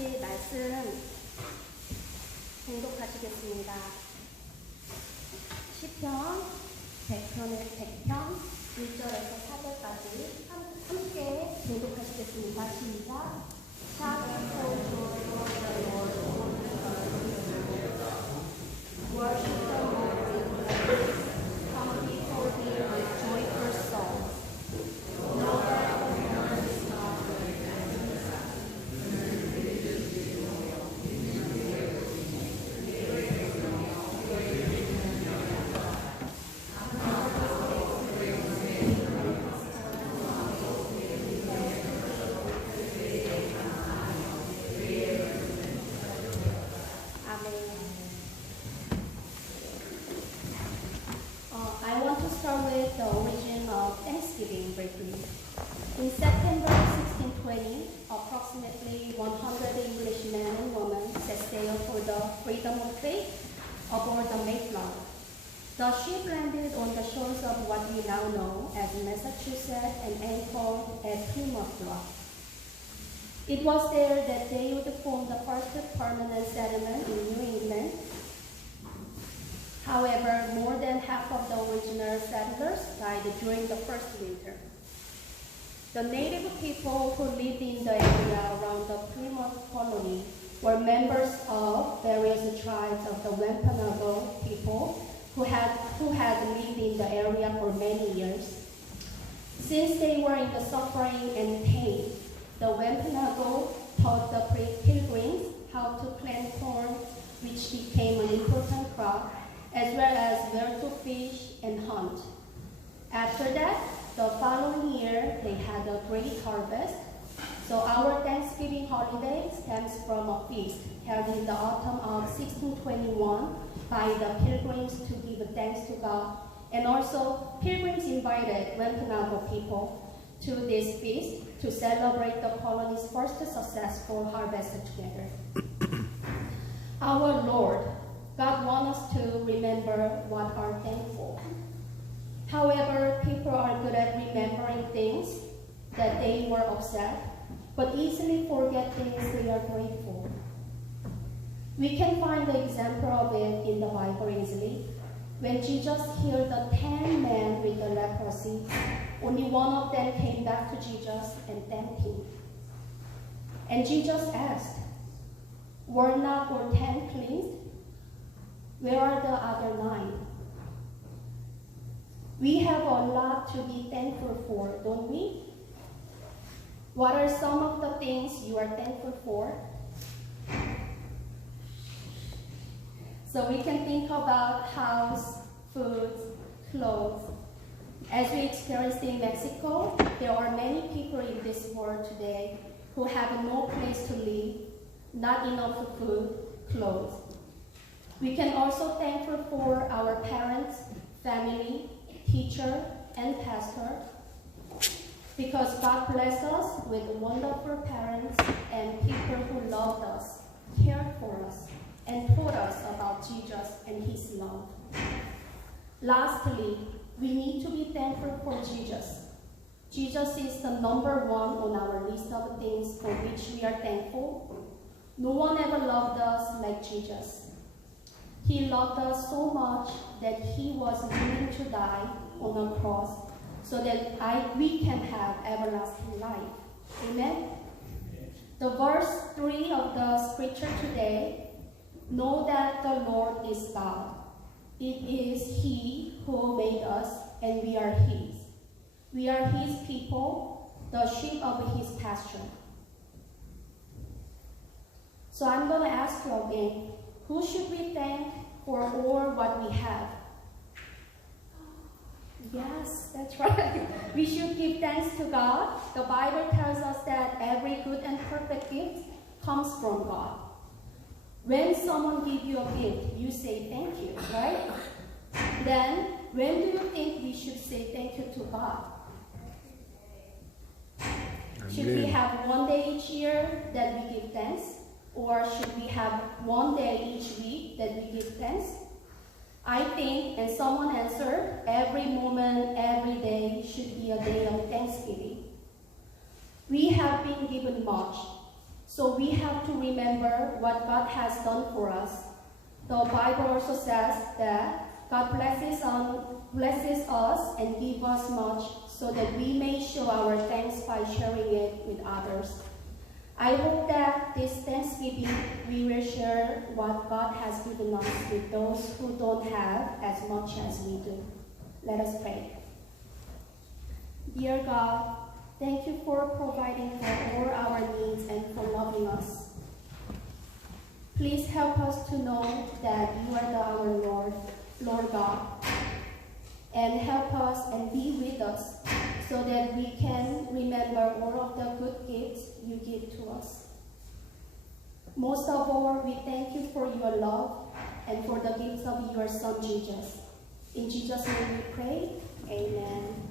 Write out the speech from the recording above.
같이 말씀 봉독하시겠습니다. 시편 100편 1절에서 4절까지 함께 봉독하시겠습니다. 시작. Shout for joy, the Lord, worship the Lord with praise. Come before Him with joyful songs. Know that the Lord is not great and I want to start with the origin of Thanksgiving briefly. In September 1620, approximately 100 English men and women set sail for the freedom of trade aboard the Mayflower. The ship landed on the shores of what we now know as Massachusetts and anchored at Plymouth Rock. It was there that they would form the first permanent settlement in New England. However, more than half of the original settlers died during the first winter. The native people who lived in the area around the Plymouth colony were members of various tribes of the Wampanoag people who had lived in the area for many years. Since they were in the suffering and pain, the Wampanoag taught the pilgrims how to plant corn, which became an important crop, as well as where to fish and hunt. After that, the following year, they had a great harvest. So our Thanksgiving holiday stems from a feast held in the autumn of 1621 by the pilgrims to give thanks to God. And also, pilgrims invited Wampanoag people to this feast to celebrate the colony's first successful harvest together. Our Lord, God wants us to remember what are thankful. However, people are good at remembering things that they were upset, but easily forget things they are grateful. We can find the example of it in the Bible easily. When Jesus healed the 10 men with the leprosy, only one of them came back to Jesus and thanked him. And Jesus asked, "Were not all 10 cleansed? Where are the other 9? We have a lot to be thankful for, don't we? What are some of the things you are thankful for? So we can think about house, food, clothes. As we experienced in Mexico, there are many people in this world today who have no place to live, not enough food, clothes. We can also thankful for our parents, family, teacher, and pastor, because God blessed us with wonderful parents and people who loved us, cared for us, and taught us about Jesus and His love. Lastly, we need to be thankful for Jesus. Jesus is the number 1 on our list of things for which we are thankful. No one ever loved us like Jesus. He loved us so much that He was willing to die on a cross so that we can have everlasting life. Amen? The verse 3 of the scripture today, know that the Lord is God. It is He who made us, and we are His. We are His people, the sheep of His pasture. So I'm going to ask you again, who should we thank for all what we have? Yes, that's right. We should give thanks to God. The Bible tells us that every good and perfect gift comes from God. When someone gives you a gift, you say thank you, right? Then, when do you think we should say thank you to God? Should we have one day each year that we give thanks? Or should we have one day each week that we give thanks? I think, and someone answered, every moment, every day should be a day of thanksgiving. We have been given much, So we have to remember what God has done for us. The Bible also says that God blesses us and gives us much so that we may show our thanks by sharing it with others. I hope that this Thanksgiving we will share what God has given us with those who don't have as much as we do. Let us pray. Dear God, thank you for providing for all our needs and for loving us. Please help us to know that you are our Lord God, and help us and be with us so that we can remember all of the good gifts you give to us. Most of all, we thank you for your love and for the gifts of your Son, Jesus. In Jesus' name we pray, amen.